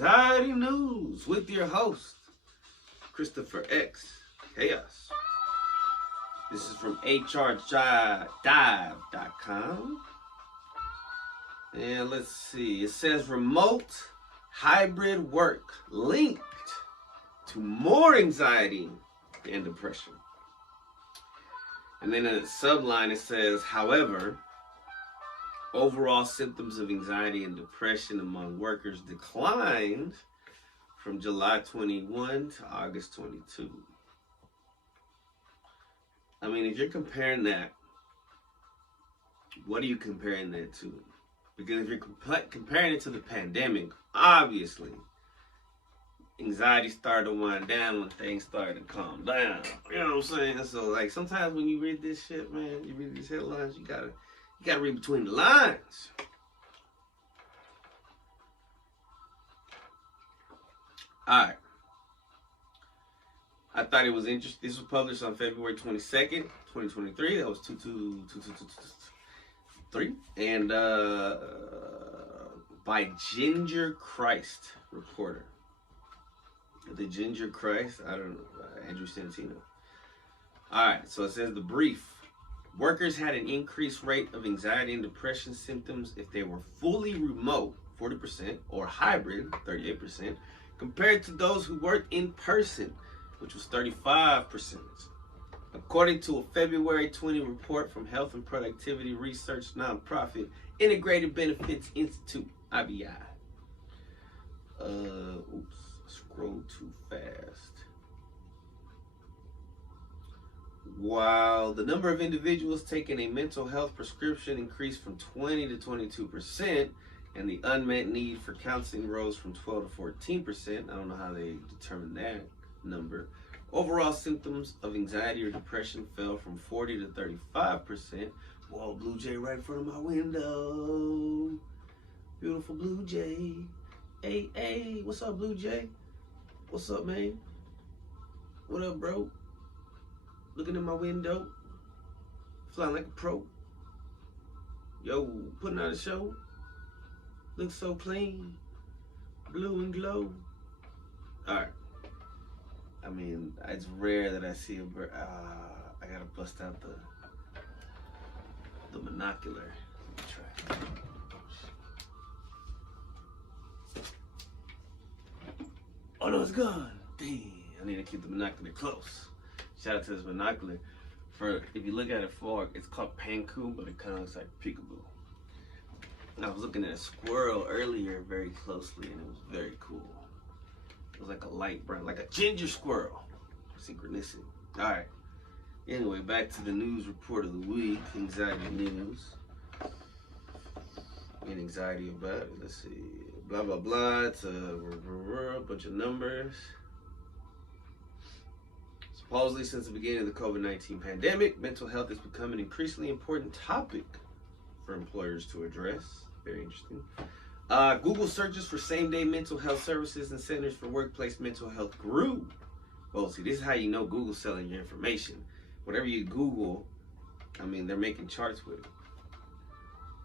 Anxiety News with your host, Christopher X Chaos. This is from HRDive.com. And let's see, it says remote hybrid work linked to more anxiety and depression. And then in the subline it says, however, overall symptoms of anxiety and depression among workers declined from July 21 to August 22. I mean, if you're comparing that, what are you comparing that to? Because if you're comparing it to the pandemic, obviously, anxiety started to wind down when things started to calm down. You know what I'm saying? So, like, sometimes when you read this shit, man, you read these headlines, you gotta read between the lines. All right. I thought it was interesting. This was published on February 22nd, 2023. That was 2/2/2/2/3. And by Ginger Christ reporter. The Ginger Christ, I don't know, Andrew Santino. All right, so it says the brief. Workers had an increased rate of anxiety and depression symptoms if they were fully remote, 40%, or hybrid, 38%, compared to those who worked in person, which was 35%. According to a February 20 report from Health and Productivity Research nonprofit Integrated Benefits Institute, IBI. Scroll too fast. While the number of individuals taking a mental health prescription increased from 20 to 22%, and the unmet need for counseling rose from 12 to 14%, I don't know how they determined that number, overall symptoms of anxiety or depression fell from 40 to 35%. Whoa, Blue Jay right in front of my window. Beautiful Blue Jay. Hey, what's up, Blue Jay? What's up, man? What up, bro? Looking in my window, flying like a pro. Yo, putting on a show. Looks so clean, blue and glow. All right. I mean, it's rare that I see a bird. I gotta bust out the monocular. Let me try. Oh no, it's gone. Dang, I need to keep the binocular close. Shout out to this binocular. For if you look at it far, it's called Panku, but it kind of looks like peekaboo. And I was looking at a squirrel earlier very closely, and it was very cool. It was like a light brown, like a ginger squirrel. Synchronicity. All right. Anyway, back to the news report of the week. Anxiety news. And anxiety about it. Let's see. Blah, blah, blah. It's a bunch of numbers. Supposedly, since the beginning of the COVID-19 pandemic, mental health has become an increasingly important topic for employers to address. Very interesting. Google searches for same-day mental health services and centers for workplace mental health grew. Well, see, this is how you know Google's selling your information. Whatever you Google, I mean, they're making charts with it.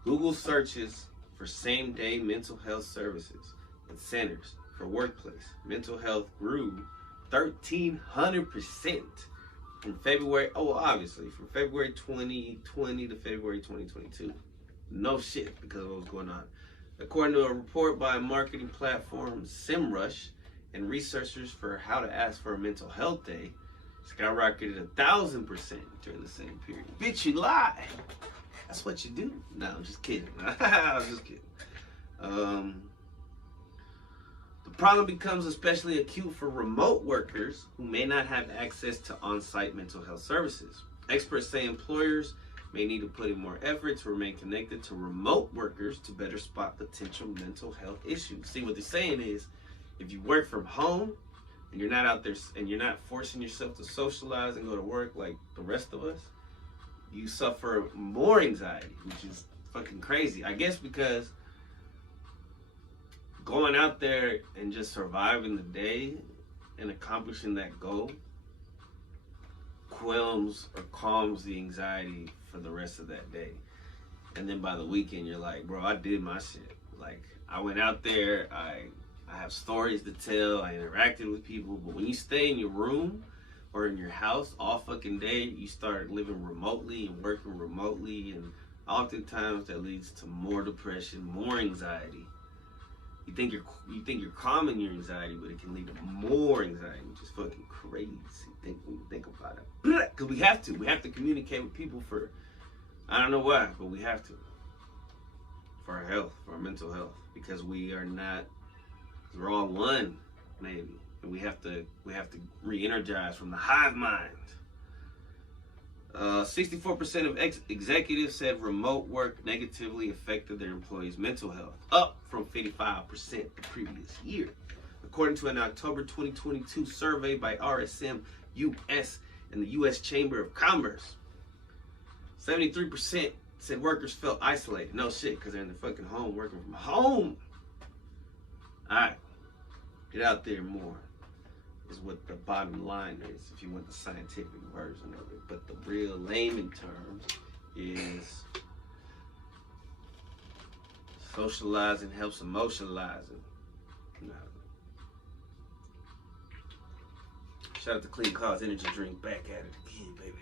Google searches for same-day mental health services and centers for workplace mental health grew 1,300% from February, obviously, from February 2020 to February 2022. No shit, because of what was going on. According to a report by marketing platform SEMrush and researchers for how to ask for a mental health day, skyrocketed 1,000% during the same period. Bitch, you lie. That's what you do. No, I'm just kidding. I'm just kidding. The problem becomes especially acute for remote workers who may not have access to on-site mental health services. Experts say employers may need to put in more effort to remain connected to remote workers to better spot potential mental health issues. See, what they're saying is, if you work from home and you're not out there and you're not forcing yourself to socialize and go to work like the rest of us, you suffer more anxiety, which is fucking crazy. I guess because going out there and just surviving the day and accomplishing that goal calms the anxiety for the rest of that day. And then by the weekend, you're like, bro, I did my shit. Like, I went out there, I I have stories to tell. I interacted with people. But when you stay in your room or in your house all fucking day, you start living remotely and working remotely, and oftentimes that leads to more depression, more anxiety. You think you're calming your anxiety, but it can lead to more anxiety, which is fucking crazy. When you think about it, because we have to communicate with people for, I don't know why, but we have to, for our health, for our mental health, because we're all one, maybe, and we have to re-energize from the hive mind. 64% of executives said remote work negatively affected their employees' mental health, up from 55% the previous year. According to an October 2022 survey by RSM US and the US Chamber of Commerce, 73% said workers felt isolated. No shit, because they're in the fucking home, working from home. Alright, get out there more, is what the bottom line is, if you want the scientific version of it. But the real layman terms is socializing helps emotionalizing. No. Shout out to Clean Cause Energy Drink, back at it again, baby.